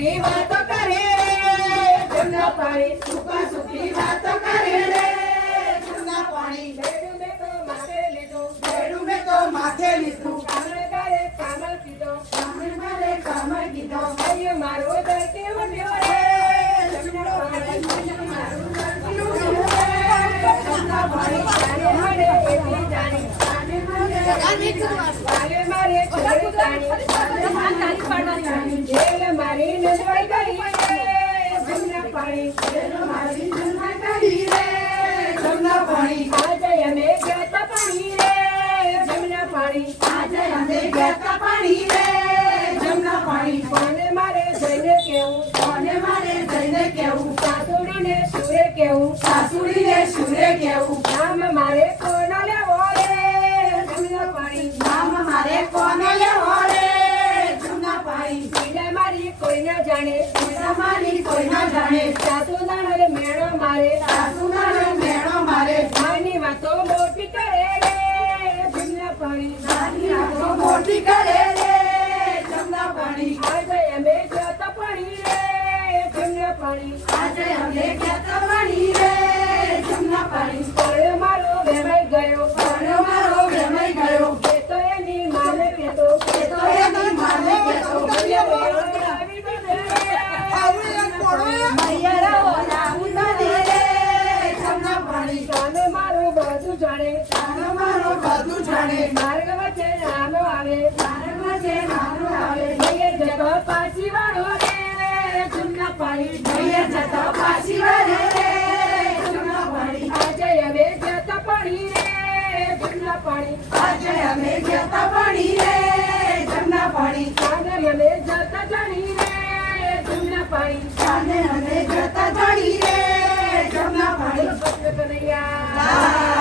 સુખી વાતો કરે રે જમના પાણી સુખા સુખી વાતો કરે રે જમના પાણી બેડું મેં તો માથે લીધું કામળ કરે કામળ કીધો ભાઈ મારો દર્દી ઉડ્યો રે જમના પાણી જમના પાણી જાણે મળે એટલી જાણી મારે છોડી જાણી જેલ મારી નજવાઈ ગઈ જમના પાણી આજે અમે ગયા પાણી રે જમના પાણી કોને મારે જઈને કેવું સાસુડીને સુરે કેવું નામ મારે કોનો લેવો રે જમના પાણી પીડા મારી કોઈ ના જાણે સાસુ નાનો મેળો મારે નાની વાતો મોટી કરે રે જમના પાણી આજે અમે ગયા પાણી રે જમના પાણી કોળો મારો વેવાઈ ગયો કેતો એની માને કેતો કાનો મારો બધું જાણે માર્ગ વચ્ચે નાનો આવે ભૈયે જતો પાછી વાળો રે જમના પાણી આજે હવે જતા પાણી રે જમના પાણી કાને અમે જતા જાણી રે જમના પાણી જમના પાણી કનૈયા